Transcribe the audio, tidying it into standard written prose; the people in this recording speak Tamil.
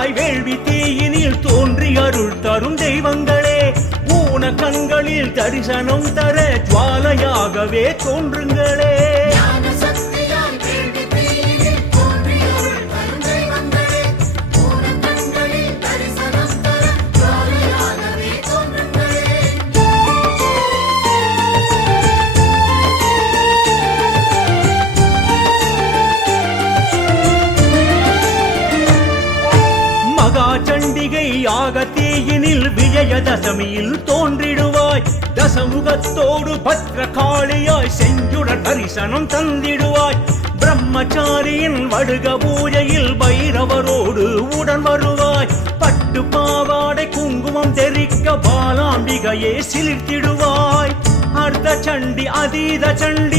சக்தியாய் வேள்வி தீயினில் தோன்றி அருள் தரும் தெய்வங்களே, ஊன கண்களில் தரிசனம் தர ஜுவாலையாகவே தோன்றுங்களே. சண்டிகை யாகத்தீயினில் விஜயதசமியில் தோன்றிடுவாய், தசமுகத்தோடு பத்ரகாளியாய் செஞ்சுடர் தரிசனம் தந்திடுவாய். பிரம்மச்சாரியின் வடுக பூஜையில் பைரவரோடு உடன் வருவாய், பட்டு பாவாடை குங்குமம் தெரிக்க பாலாம்பிகையே சிலிர்த்திடுவாய். அர்த்த சண்டி அதீத சண்டி